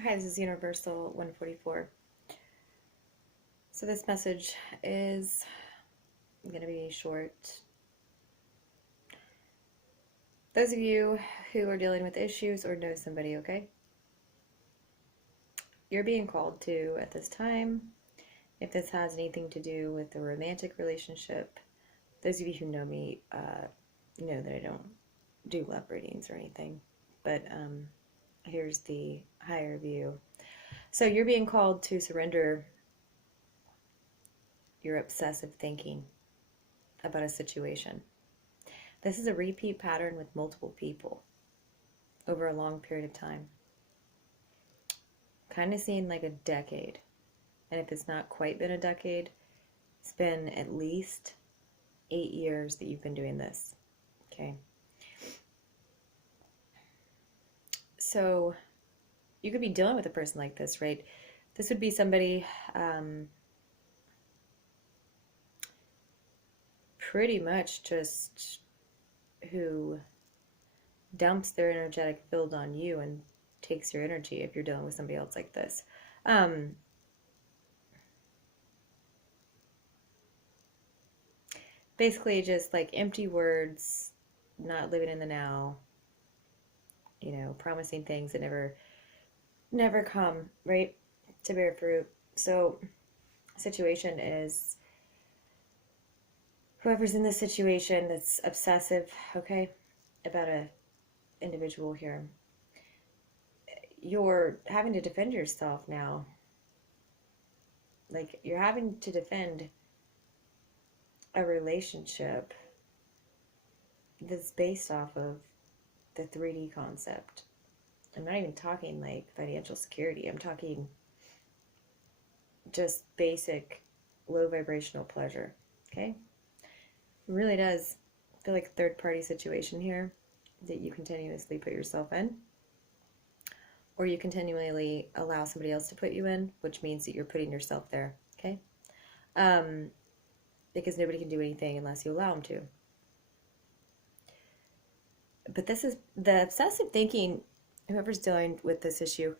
Hi, this is Universal 144. So this message is going to be short. Those of you who are dealing with issues or know somebody, okay? You're being called to at this time. If this has anything to do with a romantic relationship, those of you who know me know that I don't do love readings or anything. But here's the higher view. So you're being called to surrender your obsessive thinking about a situation. This is a repeat pattern with multiple people over a long period of time. Kind of seen like a decade. And if it's not quite been a decade, it's been at least 8 years that you've been doing this. Okay. So you could be dealing with a person like this, right? This would be somebody pretty much just who dumps their energetic field on you and takes your energy if you're dealing with somebody else like this. Um, Basically, just like empty words, not living in the now, promising things that never come, right, to bear fruit. So, situation is whoever's in this situation that's obsessive, okay, about a individual here, you're having to defend yourself now. Like you're having to defend a relationship that's based off of the 3D concept. I'm not even talking like financial security. I'm talking just basic low vibrational pleasure. Okay? It really does feel like a third party situation here that you continuously put yourself in, or you continually allow somebody else to put you in, which means that you're putting yourself there. Okay? Um, because nobody can do anything unless you allow them to. But this is the obsessive thinking, whoever's dealing with this issue,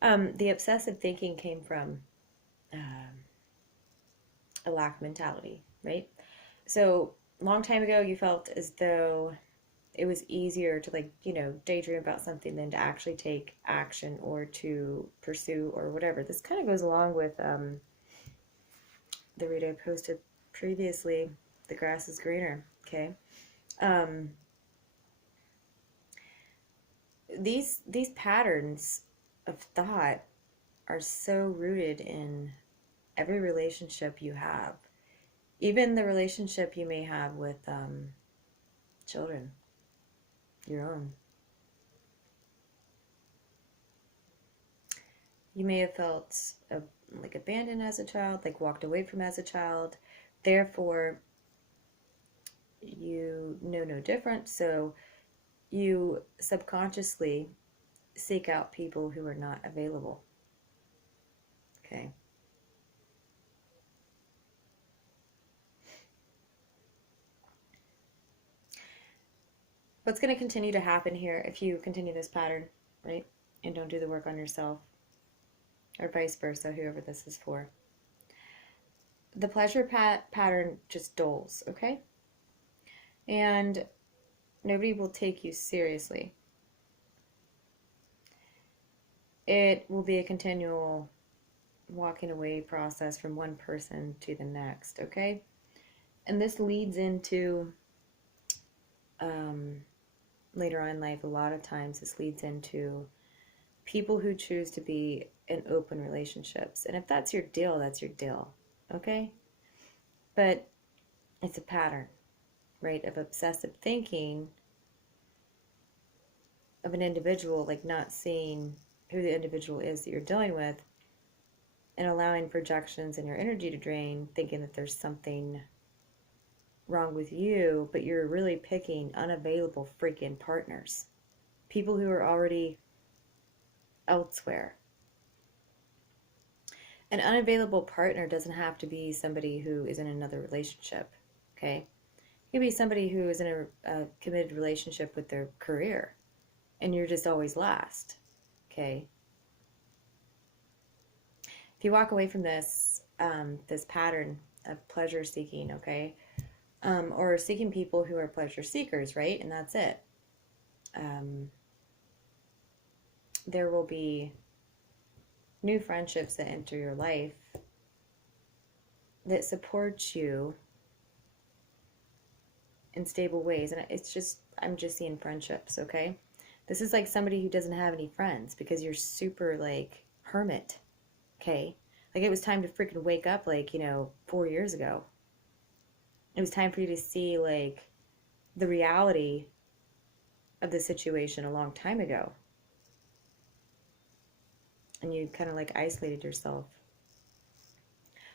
the obsessive thinking came from a lack mentality, right? So, long time ago, you felt as though it was easier to daydream about something than to actually take action or to pursue or whatever. This kind of goes along with the read I posted previously, the grass is greener. Okay. um, these patterns of thought are so rooted in every relationship you have, even the relationship you may have with children, your own. You may have felt like abandoned as a child, like walked away from as a child. Therefore, you know no different. So you subconsciously seek out people who are not available. Okay. What's going to continue to happen here if you continue this pattern, right? And don't do the work on yourself, or vice versa, whoever this is for. The pleasure pattern just dulls, okay? And nobody will take you seriously. It will be a continual walking away process from one person to the next, okay? And this leads into um, later on in life, a lot of times, this leads into people who choose to be in open relationships. And if that's your deal, that's your deal, okay? But it's a pattern, right, of obsessive thinking of an individual, like not seeing who the individual is that you're dealing with and allowing projections and your energy to drain, thinking that there's something wrong with you, but you're really picking unavailable freaking partners, people who are already elsewhere. An unavailable partner doesn't have to be somebody who is in another relationship, okay? It could be somebody who is in a committed relationship with their career, and you're just always last, okay? if you walk away from this, this pattern of pleasure seeking, okay, or seeking people who are pleasure seekers, right? And that's it. There will be new friendships that enter your life that support you in stable ways. And it's just, I'm just seeing friendships, okay? This is like somebody who doesn't have any friends because you're super like hermit, okay? Like it was time to freaking wake up like, 4 years ago. It was time for you to see like the reality of the situation a long time ago. And you kind of like isolated yourself.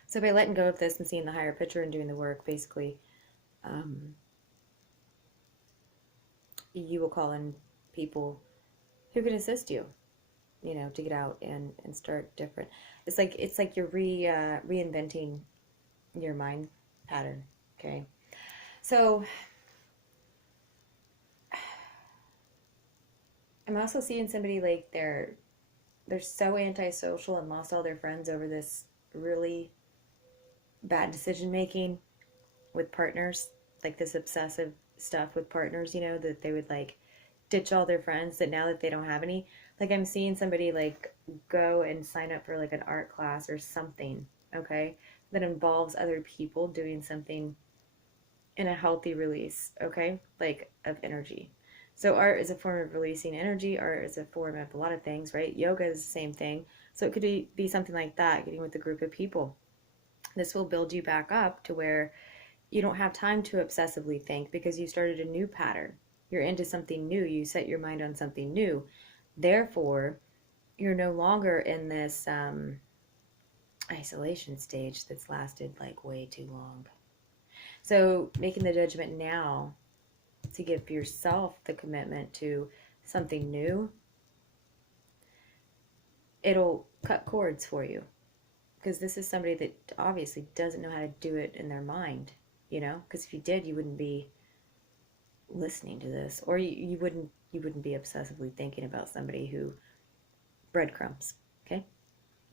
So by letting go of this and seeing the higher picture and doing the work, basically, you will call in people who can assist you, to get out and start different. It's like you're reinventing your mind pattern. Okay, so I'm also seeing somebody like they're so antisocial and lost all their friends over this really bad decision making with partners, like this obsessive stuff with partners, that they would like ditch all their friends that now that they don't have any. Like I'm seeing somebody like go and sign up for like an art class or something, okay, that involves other people doing something in a healthy release, okay, like of energy. So art is a form of releasing energy. Art is a form of a lot of things, right? Yoga is the same thing. So it could be something like that, getting with a group of people. This will build you back up to where you don't have time to obsessively think because you started a new pattern. You're into something new. You set your mind on something new. Therefore, you're no longer in this isolation stage that's lasted like way too long. So making the judgment now to give yourself the commitment to something new, it'll cut cords for you. Because this is somebody that obviously doesn't know how to do it in their mind, because if you did, you wouldn't be listening to this, or you wouldn't be obsessively thinking about somebody who breadcrumbs, okay?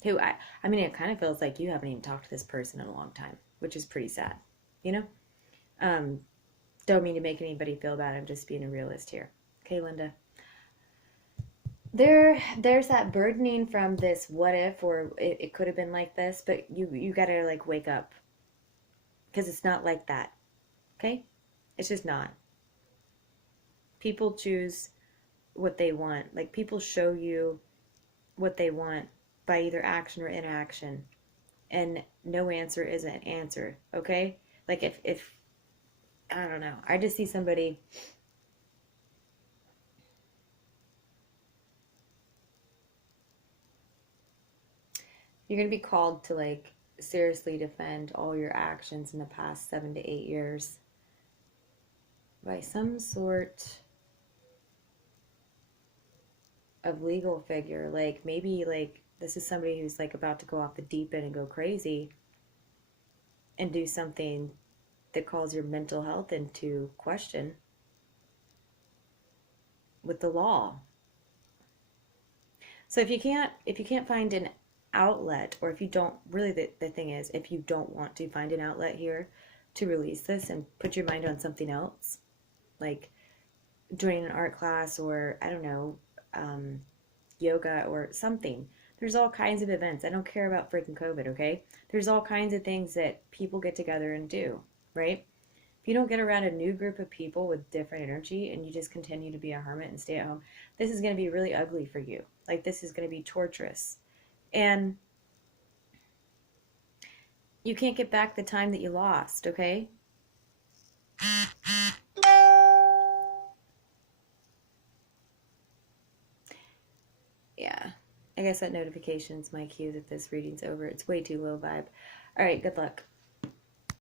Who I mean, it kind of feels like you haven't even talked to this person in a long time, which is pretty sad, Don't mean to make anybody feel bad. I'm just being a realist here. Okay, Linda. There's that burdening from this what if, or it could have been like this, but you gotta like wake up. Because it's not like that. Okay? It's just not. People choose what they want. Like people show you what they want by either action or inaction. And no answer is an answer. Okay? Like if I don't know. I just see somebody. You're going to be called to like seriously defend all your actions in the past 7 to 8 years by some sort of legal figure. Like maybe like this is somebody who's like about to go off the deep end and go crazy and do something that calls your mental health into question with the law. So if you can't find an outlet, or if you don't really, the thing is, if you don't want to find an outlet here to release this and put your mind on something else, like joining an art class, or I don't know, yoga or something. There's all kinds of events. I don't care about freaking COVID, okay? There's all kinds of things that people get together and do, right? If you don't get around a new group of people with different energy and you just continue to be a hermit and stay at home, this is going to be really ugly for you. Like this is going to be torturous. And you can't get back the time that you lost, okay? Yeah. I guess that notification's my cue that this reading's over. It's way too low vibe. All right, good luck.